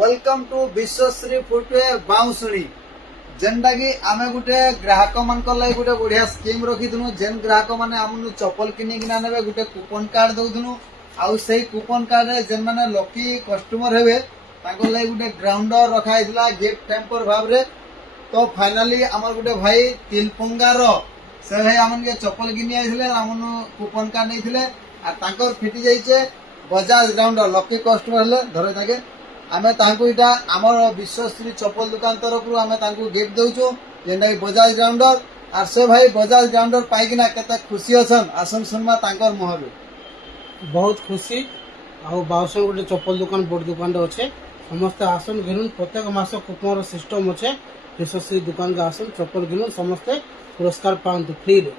Welcome to विश्वश्री footwear बाउंसुणी जेनटा कि आमे गुटे ग्राहक मान गोटे बढ़िया स्कीम रखीथु जेन ग्राहक मैंने आम चप्पल किनिकिना ने गोटे कूपन कार्ड दौथुनु आउ से कूपन कार्ड रे जेन माने लकी कस्टमर हेबे तांको लागि गुटे ग्राउंडर रखा हैतला गिफ्ट टेम्पर भाव रे। तो फाइनली आमर गुटे भाई तिलपुंगार से भाई आमन के चप्पल किनि आइथिले आमन कूपन कार्ड नैथिले आ तांकर फिटी जाइछे बजाज ग्राउंडर लकी कस्टमर हेले धरे ताके आमे तांको इटा आमर विश्वश्री चप्पल दुकान तरफ आमे तांको गिफ्ट देउछु जेंडा बजाज ग्राउंडर आर से भाई बजाज ग्राउंडर पाइकिना केते खुशी अछन आसन सुनमा तांकर मुहरु बहुत खुशी आ बाउसर गोटे चप्पल दुकान बड़ दुकान अच्छे समस्ते आसन घिनुन प्रत्येक मास कूपन सिस्टम अच्छे विश्वश्री दुकान के आसन चप्पल घिनुन समस्ते पुरस्कार पाते फ्री रे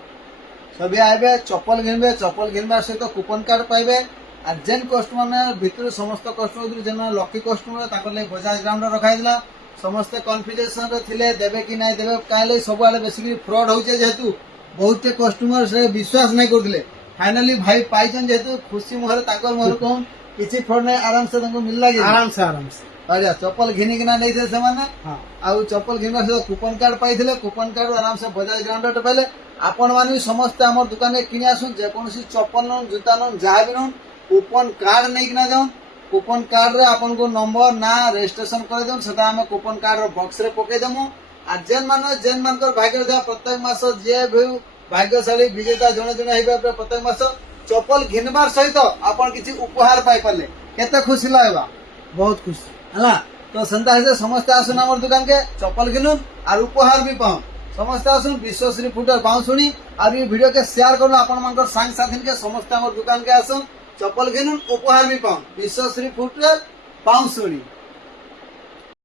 सभी आए चप्पल घिनबे चप्पल घिनबार सहित कूपन कार्ड पाइबे आ जेन कस्टमर भितर समस्त कस्टमर जेन लकी कस्टमर ताकर ले बजाज ग्राउंडर रखाइला समस्ते कन्फ्यूजन रे थिले देबे कि नाही देबे काले सब आले बेसिकली फ्रॉड होचे जेतु बहुत कस्टमर से विश्वास नहीं करथिले फाइनली भाई पाइछन जेतु खुशी मोहर ताकर मोहर कोन किछि फ्रॉड नहीं आराम से ताको मिल लागे आराम से अरे चप्पल घिनी किना नहीं थे सेमाने हां आउ चप्पल घिनबार से कूपन कार्ड पाइथिले कूपन कार्ड आराम से बजाज ग्राउंडर पाइले आपण माने समस्त हमर दुकान रे किनि आसुन जे कोनसी चप्पल न जूता न जहा भी न कूपन कार्ड नहीं किना जाऊन कूपन कार्ड रे आपन को नंबर ना रजिस्ट्रेशन कर देउन सेटा हम कूपन कार्ड रो बॉक्स रे पके देमु आ जेन मान कर भाग्य जा प्रत्येक मास जे भी भाग्यशाली विजेता जने जने हेबे प्रत्येक मास चप्पल घिनबार सहित आपन किछि उपहार पाइ पाले केते खुशी लागबा बहुत खुशी हला। तो संता है समस्त आसुन हमर दुकान के चप्पल घिनुन और उपहार भी पाऊं समस्त आसुन विश्वश्री फुटवेयर बाउंसुणी और ये वीडियो के शेयर करूँ आपण मानकर सांग साथी के समस्त हमर दुकान के आसुन चप्पल घिनुन उपहार भी पाऊं विश्वश्री फुटवेयर बाउंसुणी।